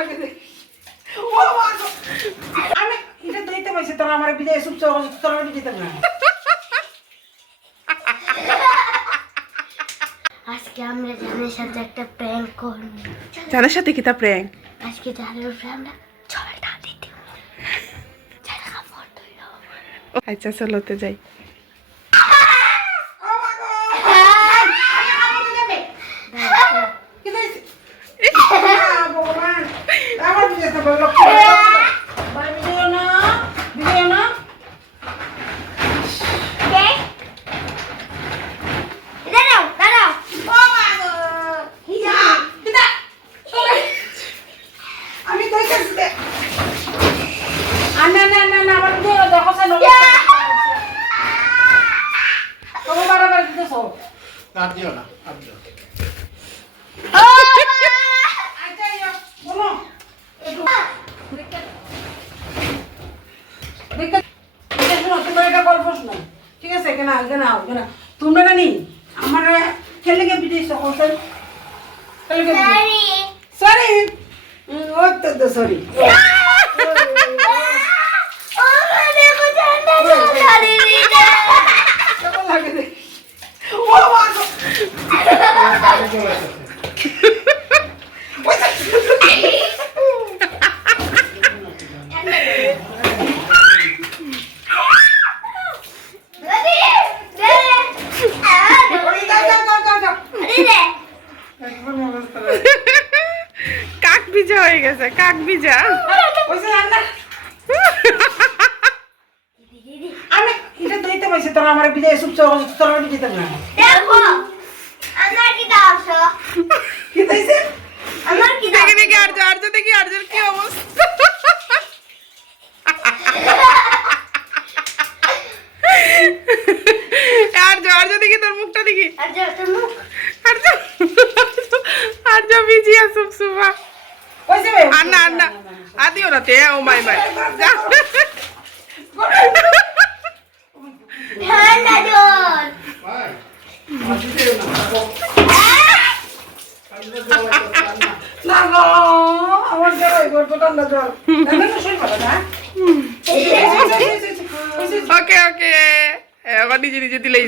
লাগে দেখি ও মা গো আমি এটা দিতে পাইছি তোরা আমার বিদায় সুপ তোরা দিতে না আজকে আমরা জানের সাথে একটা প্র্যাঙ্ক করব। জানের সাথে কি তা প্র্যাঙ্ক? আজকে জানের উপরে আমরা ছড়াটা দিতে জানা কাপড় ধুইলো। আচ্ছা চলোতে যাই। ও মা গো আমি যাবে কি দিছি ভগবান আমার বিদায় তো বললো বাই ভিডিও না কে দাঁড়াও দাঁড়াও ও মা গো হিয়া দিদা আমি কই গেছি দে না আমার ভিডিও দেখো সে নয় তুমি বারবার দিতেছো আর দিও না আর দিও না। আচ্ছা ইয়া বলো একটু দেখতে শোনো তোমার একটা গল্প শোনো ঠিক আছে কেন তোমরা জানি আমার ছেলেকে বিদেশ হোটেল সরি ও তো সরি ও মানে কো জানা জানি না কেমন লাগে দেখি ও মা গো আগে চলে এসেছে। দাদি যাও কাক ভিজা হয়ে গেছে, কাক ভিজা। ওইসে রান্না আমি এটা দিতে পাইছি তোরা আমার বিদায় সুপ তোরা দিতে না দেখো আমার কি দাওছো কি দিছে আমার কি দেখে দেখে আর্য দেখি আর্যের কি অবস্থা। আর্য দেখি তোর মুখটা দেখি। আর যা তুমি আর্য ভিজিয়া সুপসুপা। ওইসে বে আন্না আদিও না তে ও মাই মাই। ঠান্ডা জল ভাই, আর দিও না। আর দিও না। না গো আমার জ্বর হয়ে গেল ঠান্ডা জ্বর না শুই পড়ে না ওকে এবার নিজে নিজে দিলেই